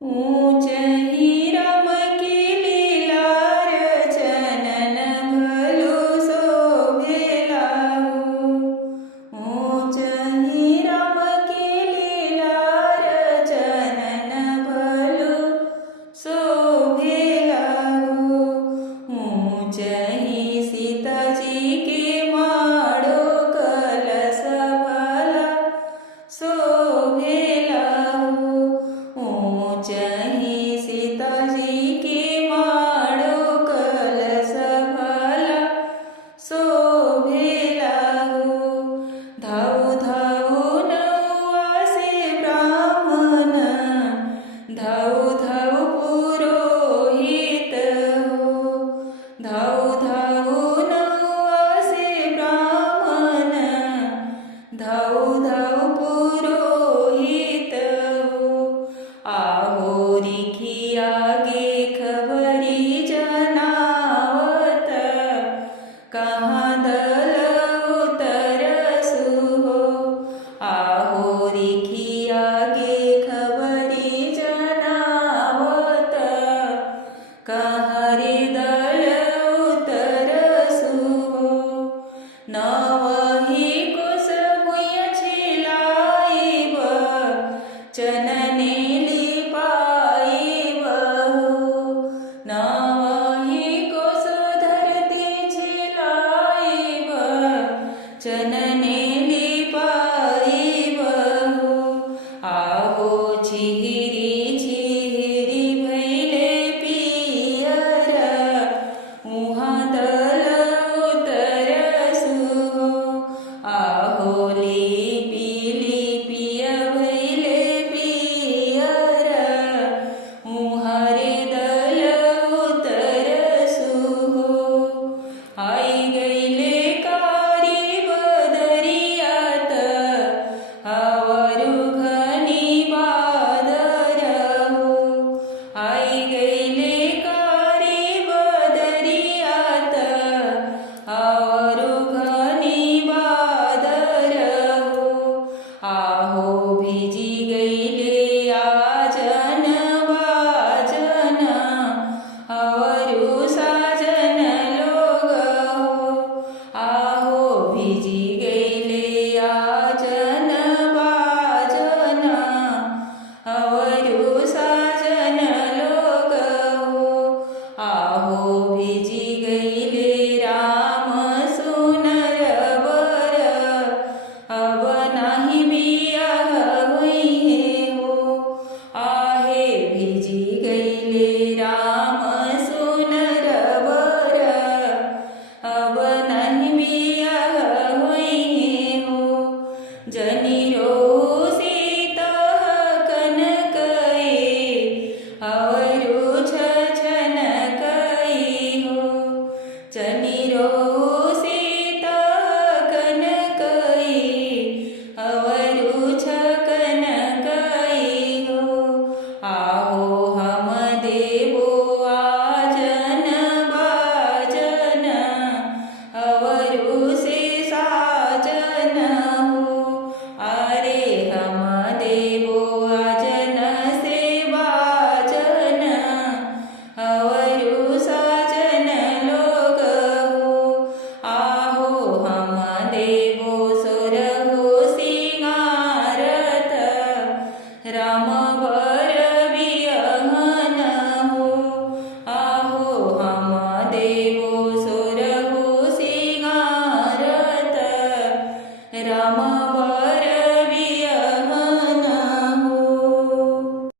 ऊंच ही राम की लीला रचनन भलु शोभेला हो। ऊंच ही राम की लीला रचनन भलु शोभेला हो। ऊंच ही सीता जी के माड़ो कलश भला शोभेला हो। ऊंच ही सीता जी के माड़ो कलश भला शोभेला हो। धाऊ धाऊ नऊवासे ब्राह्मण धाऊ धाऊ पुरोहित हो। धाऊ धाऊ नऊवासे ब्राह्मण धाऊ धाऊ पुरोहित हो। आहो रिखी आगे खबरी जनावत कहाँ दल उतरसु हो। आहो रिखी आगे खबरी जनावत कहाँ रे दल उतरसु हो। नवही कुश भुइँ छिलाइब चनने लिपाइब हो। नवही कुश धरती छिलाइब चनने लिपाइब हो। आहो छिहिरी छिहिरी भैले पियर उहाँ दल उतरसु हो। आहो लिपि लिपिय भैले पियर उहाँ रे दल उतरसु हो। आई गईले कारी बदरियात आवरु घनी बादर हो। आई गईले कारी बदरियात आवरु घनी बादर हो। आहो भिजी गईले आजन बाजन आवरु साजन लोग हो। आहो भिजी गईले आजन बाजन आवरु साजन लोग हो। आहो भिजी गईले राम सुनर वर अब नाही बियाह हुई हो। आहे भिजी गईले राम